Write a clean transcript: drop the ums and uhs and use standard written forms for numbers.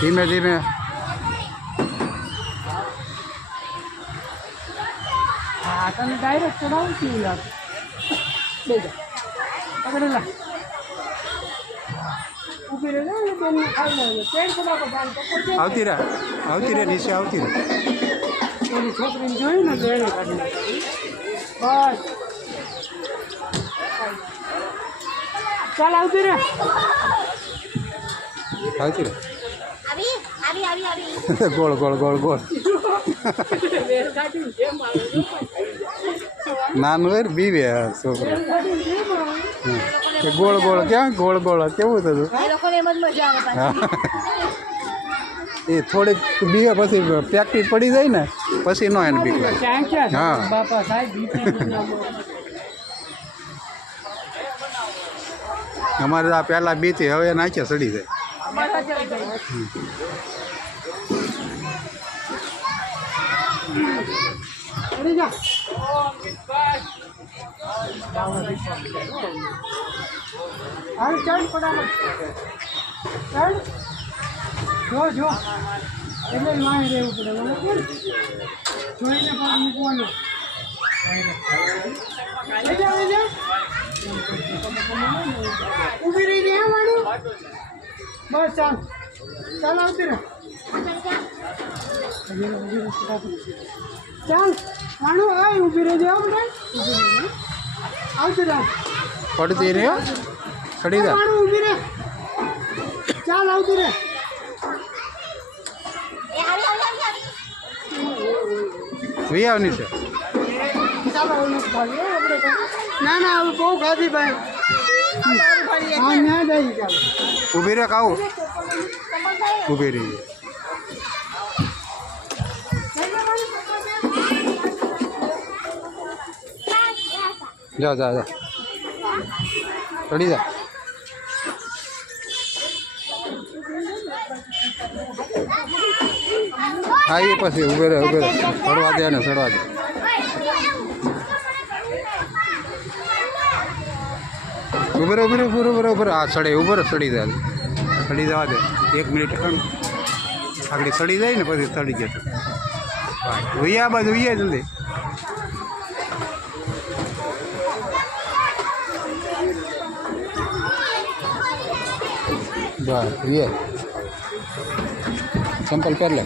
ધીમે ધીમે હા તને ડાયરેક્ટ ચડાવું કેવું લાગે બેજા પકડેલા ઊભી રહે ને બેન ખાઈ લે પેટ પડાકો જાન તો આવતી રહે નીચે આવતી રહે ઓલી છોકરીને જોઈ ને બેને કાઢી બસ ચાલ આવતી રહે આવતી રહે આવી ગોળ ગોળ ગોળ ગોળ નાનું હોય ને બીવે છોકરો ગોળ ગોળ ક્યાં ગોળ ગોળ કેવું થતું હા એ થોડીક બીવે પછી પ્રેક્ટિસ પડી જાય ને પછી નો એને બીક લાગે હા બાપા સાહેબ અમારે આ પહેલાં બીતી હવે નાચે સડી જાય જો એટલે માહી રહેવું પડે બરાબર જોઈને પગ મૂકવાનો ઊભી રહી રહે મારું બસ ચાલ ચાલ આવતી રહે ચાલ માણું આ ઊભી રહી જાય આપણે આવતી રહે પડતી રહ્યો સડી જા માણું ઊભી રહે ચાલ આવતી રહે વિયાવની છે ચાલો ના ના હવે બહુ ખાધી ભાઈ હા ના જઈ ચાલો ઊભી રહે ખાવું ઊભી રહી જા જા જા ચડી જા હા એ પછી ઊભે રહે ચડવા દે ને ચડવા દે ઉભર હા ચડે ઉભર ચડી જાય ચડી જવા દે 1 મિનિટ આગળ ચડી જાય ને પછી ચડી જશે વૈયા બાજુ વૈયા જલ્દી બસ ચંપલ પહેર લે